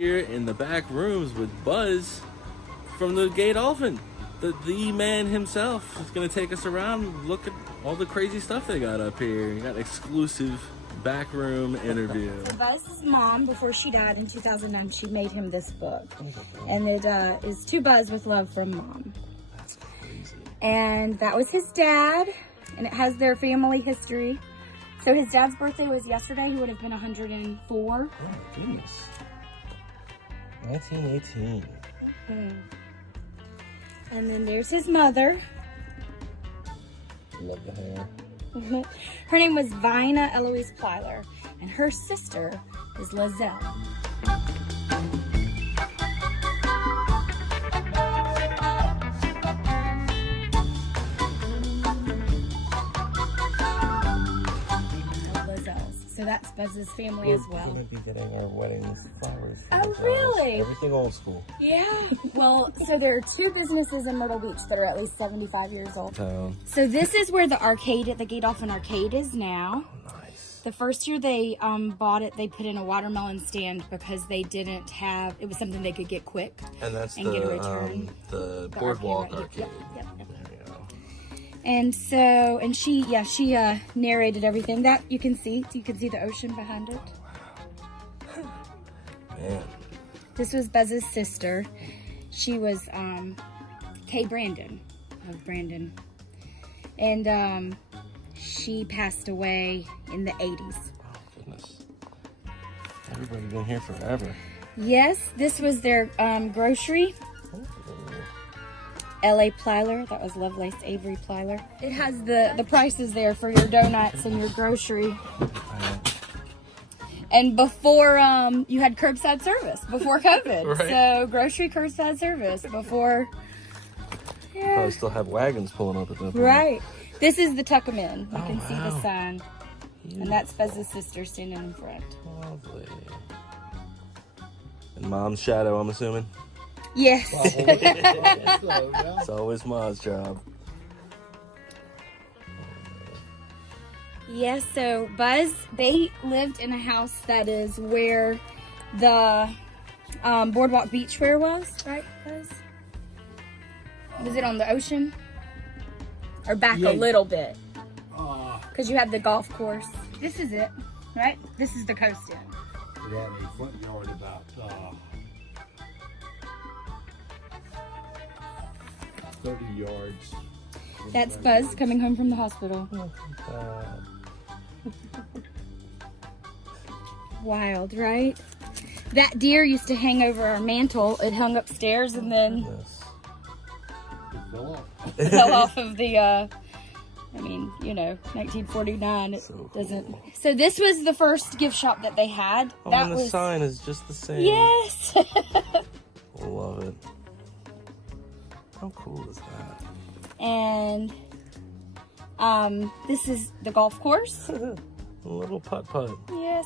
Here in the back rooms with Buz from the Gay Dolphin. The man himself is going to take us around, look at all the crazy stuff they got up here. You got an exclusive backroom interview. So Buz's mom, before she died in 2009, she made him this book. And it is To Buz with Love from Mom. That's crazy. And that was his dad, and it has their family history. So his dad's birthday was yesterday. He would have been 104. Oh my goodness. 1918. And then there's his mother. Love the hair. Her name was Vina Eloise Plyler, and her sister is Lizelle. So that's Buz's family as well. We're going to be getting our wedding flowers. Oh, really? Everything old school. Yeah. Well, so there are two businesses in Myrtle Beach that are at least 75 years old. So this is where the arcade, the Gay Dolphin arcade is now. Oh, nice. The first year they bought it, they put in a watermelon stand because they didn't have, it was something they could get quick. And that's and get a return. The boardwalk arcade. Yep. There you go. And so, and she narrated everything. That you can see the ocean behind it. Man. This was Buz's sister. She was Kay Brandon, of Brandon. And she passed away in the 80s. Oh, goodness. Everybody's been here forever. Yes, this was their grocery. L.A. Plyler, that was Lovelace Avery Plyler. It has the prices there for your donuts and your grocery. And before, you had curbside service, before COVID. Right. So, grocery curbside service before, yeah. Probably still have wagons pulling up at that point. Right. This is the Tuck 'em In. You can see wow. the sign. Beautiful. And that's Buz's sister standing in front. Lovely. And Mom's shadow, I'm assuming? Yes. It's always Mom's job. Yes, so Buz, they lived in a house that is where the Boardwalk Beachwear was, right, Buz? Was it on the ocean? Or back a little bit? Because you have the golf course. This is it, right? This is the coast end. We had a front yard about 30 yards. That's Buz coming home from the hospital. Wild, right? That deer used to hang over our mantle. It hung upstairs and then It fell off. fell off of the, I mean, 1949. It So doesn't. cool. So this was the first gift shop that they had. Oh, that and the was sign is just the same. yes. Love it. How cool is that? And this is the golf course. A little putt-putt. Yes.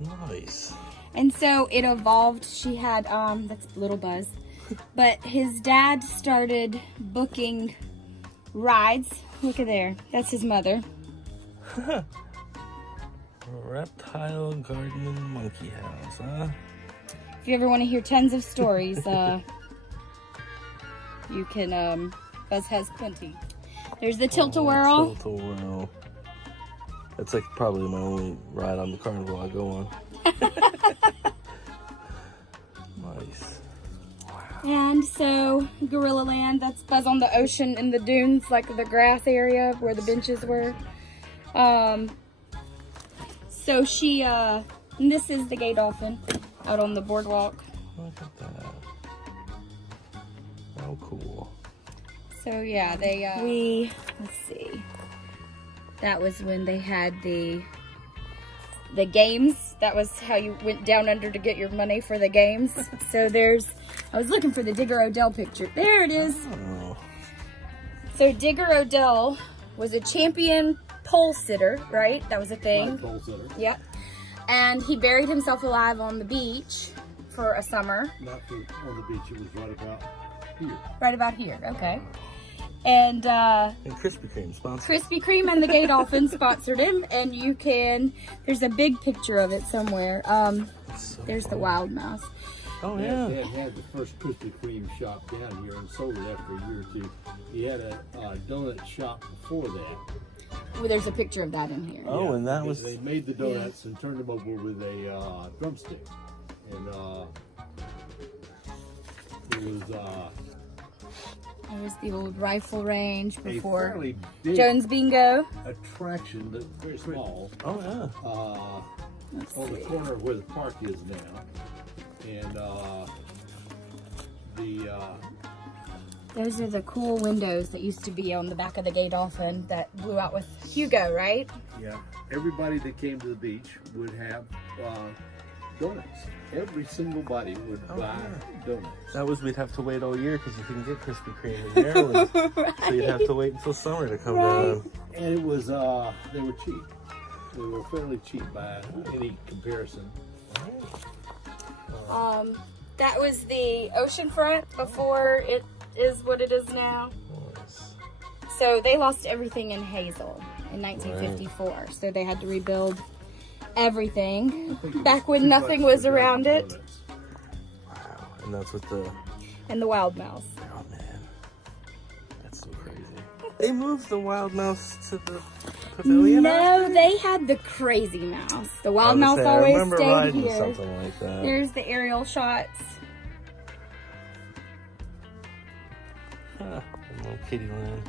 Nice. And so it evolved. She had, that's little Buz. But his dad started booking rides. Look at there. That's his mother. Reptile garden and monkey house, huh? If you ever want to hear tons of stories, you can, Buz has plenty. There's the Tilt-A-Whirl. Tilt-A-Whirl. That's like probably my only ride on the carnival I go on. Nice. And so, Gorilla Land, that's Buz on the ocean in the dunes, like the grass area where the benches were. So she, and this is the Gay Dolphin out on the boardwalk. Look at that. How cool. So yeah, let's see. That was when they had the games. That was how you went down under to get your money for the games. So I was looking for the Digger Odell picture. There it is. Oh. So Digger Odell was a champion pole sitter, right? That was a thing. Pole sitter. Yep. And he buried himself alive on the beach for a summer. Not on the beach, it was right about here. Right about here, okay. And Krispy Kreme sponsored. Krispy Kreme and the Gay Dolphin sponsored him, and there's a big picture of it somewhere. So There's the cool. Wild Mouse. Oh Dad yeah. had the first Krispy Kreme shop down here and sold it after a year or two. He had a donut shop before that. Well, there's a picture of that in here. Oh, and that They- was. They made the donuts and turned them over with a drumstick. And it was There was the old rifle range a before fairly big Jones Bingo. attraction, but very small. Oh yeah. Let's On the see. corner of where the park is now. And Those are the cool windows that used to be on the back of the Gay Dolphin that blew out with Hugo, right? yeah, everybody that came to the beach would have donuts. Every single body would buy donuts. That was we'd have to wait all year because you couldn't get Krispy Kreme in Maryland, so you'd have to wait until summer to come down. And it was, they were cheap. They were fairly cheap by any comparison. That was the oceanfront before it is what it is now. Nice. So they lost everything in Hazel in 1954. So they had to rebuild everything back when nothing was around it. Wow, and that's what the. And the Wild Mouse. Oh man, that's so crazy. They moved the Wild Mouse to the pavilion. No, they had the Crazy Mouse. The I Wild was Mouse gonna say, I always remember stayed riding here. something like that. There's the aerial shots. Huh, little kitty land.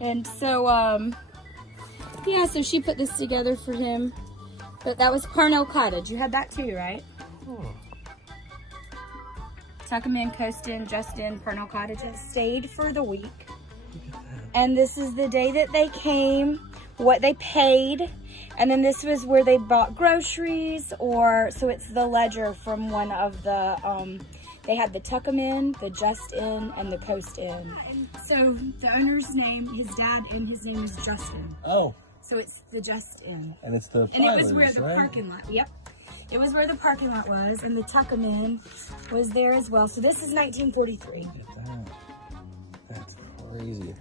And so, yeah, so she put this together for him. But that was Parnell Cottage. You had that too, right? Oh. Tuckerman, Coastin, Justin, Parnell Cottages stayed for the week. And this is the day that they came, what they paid. And then this was where they bought groceries, or, so it's the ledger from one of the, they had the Tuckerman, the Just Inn, and the Coast Inn. So the owner's name, his dad, and his name is Justin. Oh, So it's the Just Inn. and it's the. And it was where Plylers, the right? parking lot, yep. It was where the parking lot was, and the Tuckerman was there as well. So this is 1943. Look at that. That's crazy.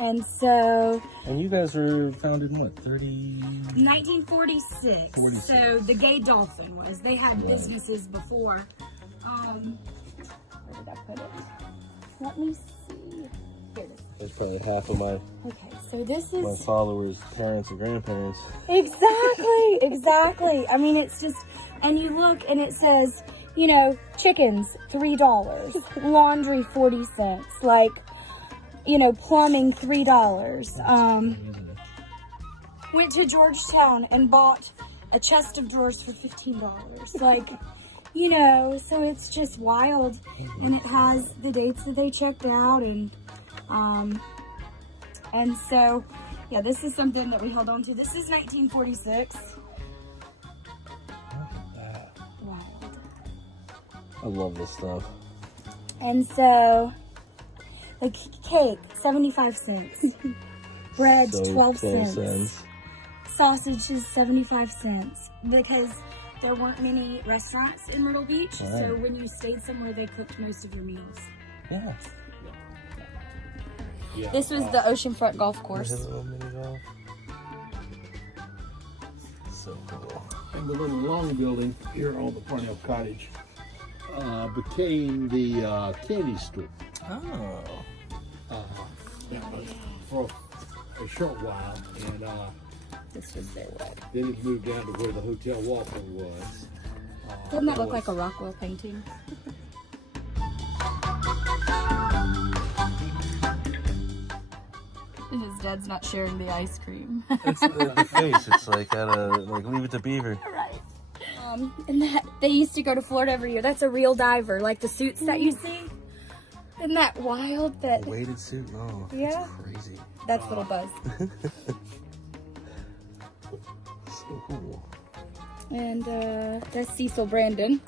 And so, And you guys were founded in what, 30? 1946. 46. So the Gay Dolphin was. They had businesses before. Where did I put it? Let me see. Here it is. That's probably half of my Okay, so this is followers' parents or grandparents. exactly, exactly. I mean, it's just, and you look and it says, you know, chickens, $3, laundry, 40 cents, like, you know, plumbing, $3. Went to Georgetown and bought a chest of drawers for $15. Like, you know, so it's just wild. And it has the dates that they checked out, and so, yeah, this is something that we held on to. This is 1946. Wild. I love this stuff. And so, the cake, 75 cents. Bread, So 12 cents. Sausages, 75 cents. Because there weren't many restaurants in Myrtle Beach, so Right. when you stayed somewhere, they cooked most of your meals. Yeah. Yeah. This was the oceanfront golf course. There's a little mini golf. So cool. And the little long building here on the Parnell Cottage became the candy store Oh. for a short while, and This was their what? then it moved down to where the Hotel Walker was. Doesn't that look like a Rockwell painting? His dad's not sharing the ice cream. It's the face. It's like like Leave It to Beaver. Right. And that they used to go to Florida every year. That's a real diver, like the suits that you see. Isn't that wild? That A weighted suit. Oh, Yeah. That's crazy. that's little Buzz. So cool. And that's Cecil Brandon,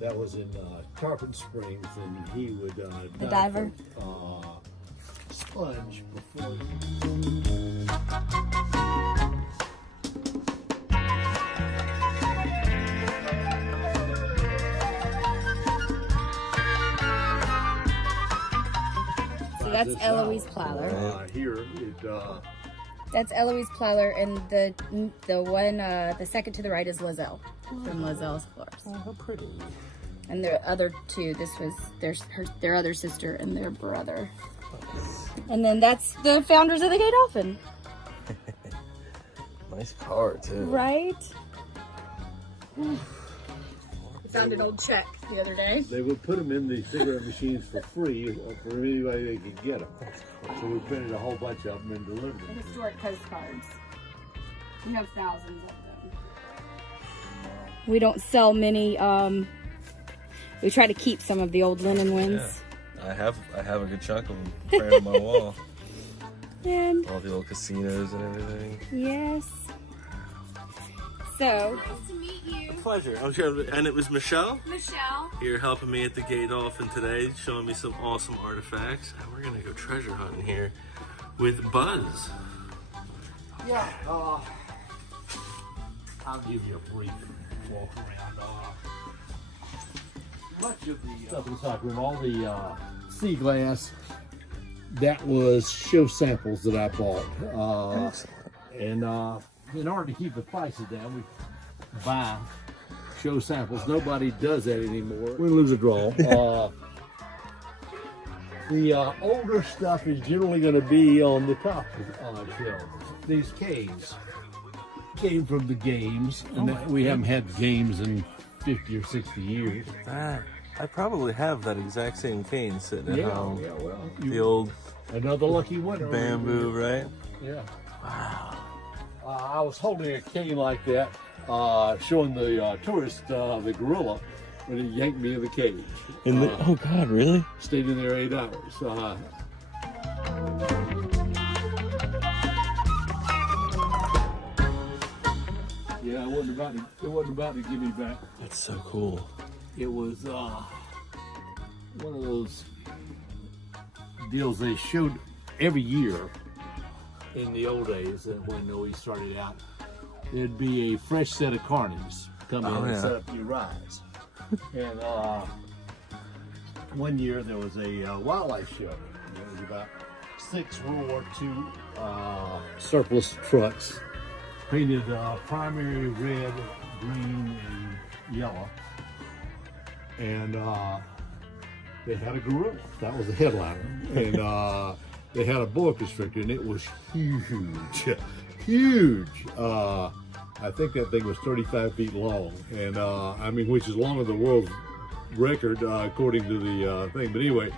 That was in Tarpon Springs, and he would the diver. Sponge before. So that's Eloise Plyler. Here it That's Eloise Plyler, and the one, the second to the right is Lizelle from Lizelle Explorers. Oh, how pretty. And the other two, this was their other sister and their brother. And then that's the founders of the Gay Dolphin. Nice car too. Right? Found an old check the other day. They would put them in the cigarette machines for free for anybody they could get them. So we printed a whole bunch of them and delivered them. Historic postcards. We have thousands of them. We don't sell many. We try to keep some of the old linen ones. Yeah. I have a good chunk of them framed on my wall. And All the old casinos and everything. yes. So nice to meet you. Pleasure. I'm sure, and it was Michelle. Michelle. Here helping me at the Gay Dolphin today, showing me some awesome artifacts. And we're gonna go treasure hunting here with Buz. Yeah, I'll give you a brief walk around. Much of the stuff in the stock room, all the sea glass, that was show samples that I bought. And in order to keep the prices down, we buy show samples. Nobody does that anymore. We lose a draw. The older stuff is generally going to be on the top shelf. These canes came from the games, and we haven't had games in 50 or 60 years. I probably have that exact same cane sitting at home. Yeah, well, The old another lucky winner. bamboo, right? Yeah. Wow. I was holding a cane like that, showing the tourist the gorilla when he yanked me in the cage. Oh God, really? Stayed in there 8 hours. Yeah, it wasn't about to give me back. That's so cool. It was one of those deals they showed every year in the old days, and when we started out, there'd be a fresh set of carnies come in and set up your rides. And one year there was a wildlife show. There was about 6 World War II surplus trucks painted primary red, green, and yellow. And they had a gorilla. That was the headliner. And they had a boa constrictor, and it was huge, huge. I think that thing was 35 feet long, and I mean, which is longer than the world's record according to the thing. But anyway,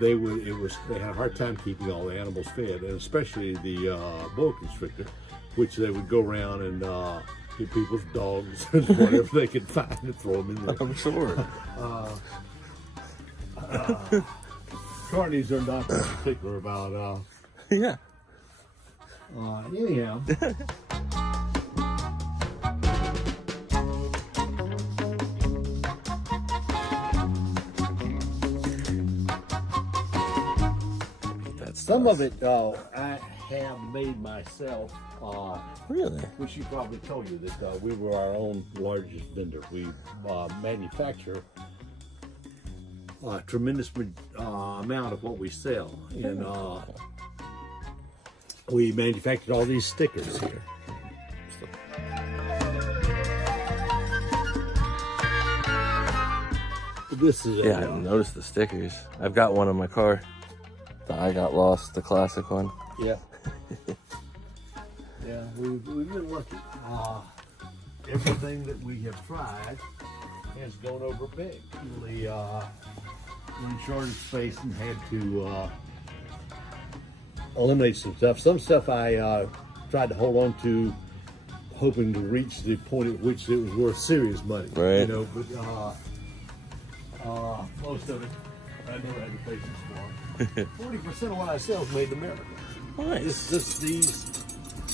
they had a hard time keeping all the animals fed, and especially the boa constrictor, which they would go around and get people's dogs and whatever they could find and throw them in there. I'm sure. Carnies are not that particular about. Yeah. Anyhow. Some of it I have made myself. Really? Which she probably told you that we were our own largest vendor. We manufacture a tremendous amount of what we sell, and we manufactured all these stickers here. This is I noticed the stickers. I've got one on my car. The I Got Lost, the classic one. Yeah. Yeah, we've been lucky. Everything that we have tried has gone over big. We were short of space and had to eliminate some stuff. Some stuff I tried to hold on to, hoping to reach the point at which it was worth serious money. Right. You know, but most of it I never had the patience for. 40% of what I sell is made in America. Nice. These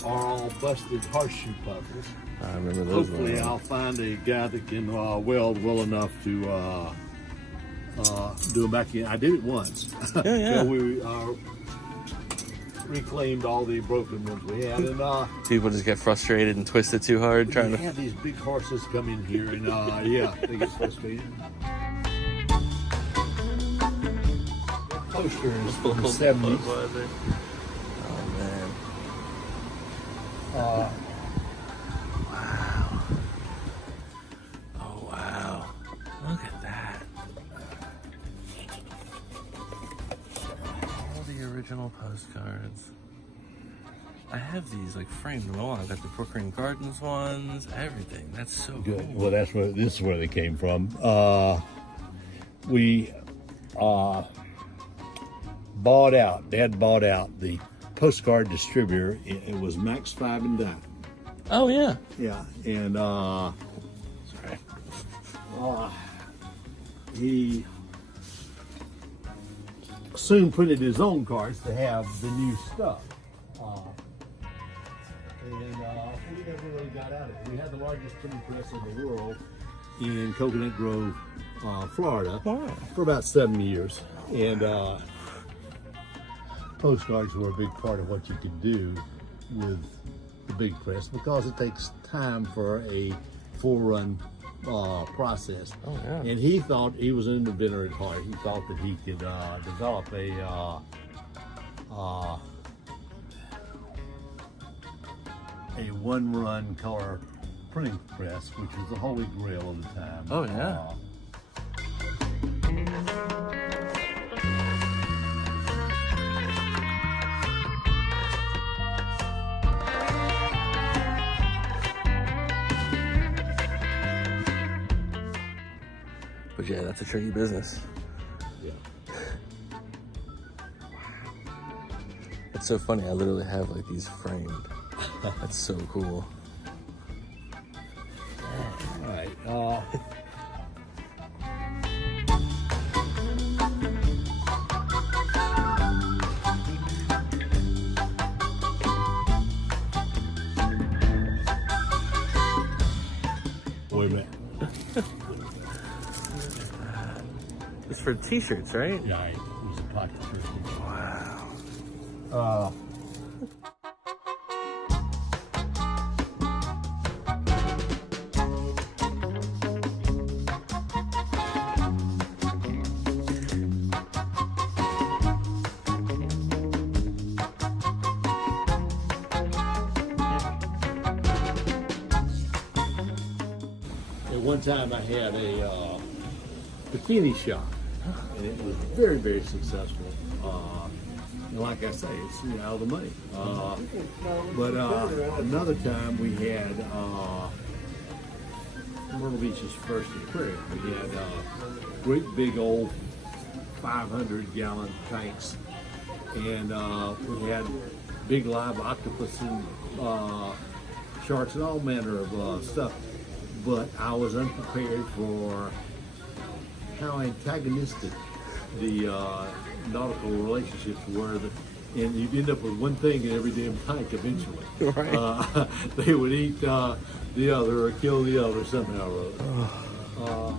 are all busted horseshoe puzzles. I remember those. Hopefully I'll find a guy that can weld well enough to do them back in. I did it once. Yeah. So we reclaimed all the broken ones we had. And people just get frustrated and twist it too hard trying to have these big horses come in here, and yeah, they get frustrated. posters from the 70s. Oh man. Uh, Wow. Oh wow. Look at that. All the original postcards. I have these like framed them all. I've got the Brooklyn Gardens ones, everything. That's so good. cool. Well, this is where they came from. We bought out. Dad bought out the postcard distributor. It was Max 5 and Dime. Oh yeah. Yeah, and Sorry. he soon printed his own cards to have the new stuff. We never really got out of it. We had the largest printing press in the world in Coconut Grove, Florida, for about 7 years. And postcards were a big part of what you could do with the big press because it takes time for a full run process. Oh, yeah. And he thought, he was an inventor at heart, he thought that he could develop a one-run color printing press, which was the holy grail of the time. Oh, yeah. But yeah, that's a tricky business. Yeah. It's so funny. I literally have like these framed. That's so cool. All right. Wait a minute. It's for t-shirts, right? Yeah, it was a pocket shirt. Wow. At one time I had a bikini shop, and it was very, very successful. And like I say, it's out of the money. But another time we had Myrtle Beach's first aquarium. We had great big old 500-gallon tanks, and we had big live octopus and sharks and all manner of stuff. But I was unprepared for how antagonistic the nautical relationships were, and you'd end up with one thing in every damn tank eventually. Right. They would eat the other or kill the other somehow or other.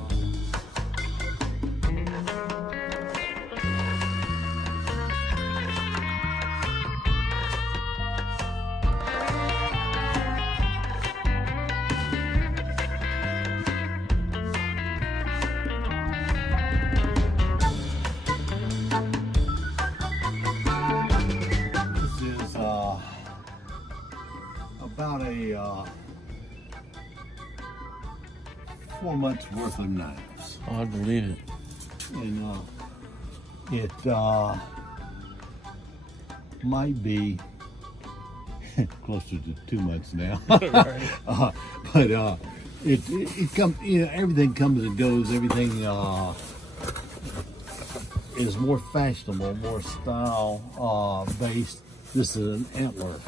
About a 4 months worth of knives, Oh, I believe it. and it might be closer to 2 months now. But it comes, everything comes and goes. Everything is more fashionable, more style based. This is an antler.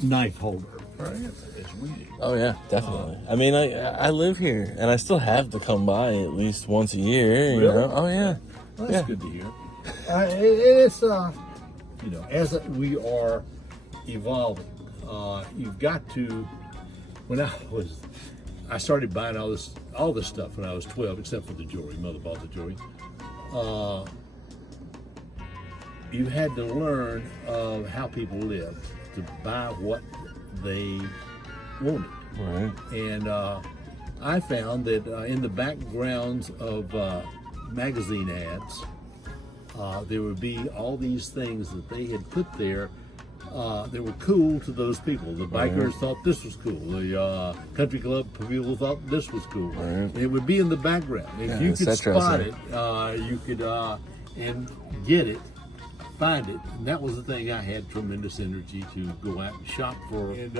Knife holder. Right? It's weird. Oh yeah, definitely. I mean, I live here, and I still have to come by at least once a year. You Really? know? Oh yeah. Well, that's Yeah. good to hear. It's as we are evolving, you've got to. I started buying all this stuff when I was 12, except for the jewelry. Mother bought the jewelry. You had to learn of how people lived to buy what they wanted. Right. And I found that in the backgrounds of magazine ads, there would be all these things that they had put there that were cool to those people. The bikers thought this was cool. The country club people thought this was cool. It would be in the background. If you could spot it, you could and get it, find it. And that was the thing I had tremendous energy to go out and shop for. And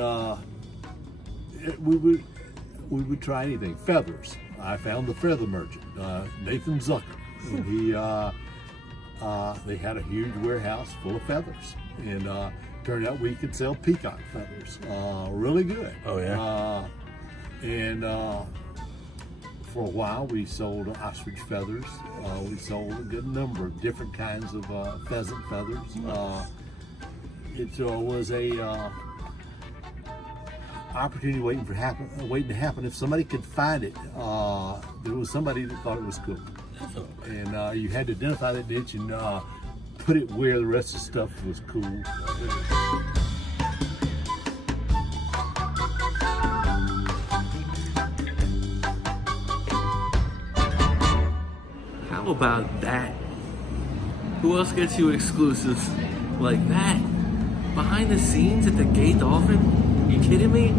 we would try anything. Feathers. I found the feather merchant, Nathan Zucker. And they had a huge warehouse full of feathers, and turned out we could sell peacock feathers really good. Oh yeah. And for a while we sold ostrich feathers. We sold a good number of different kinds of pheasant feathers. It was a opportunity waiting to happen. If somebody could find it, there was somebody that thought it was cool. And you had to identify that niche and put it where the rest of the stuff was cool. How about that? Who else gets you exclusives like that? Behind the scenes at the Gay Dolphin? You kidding me?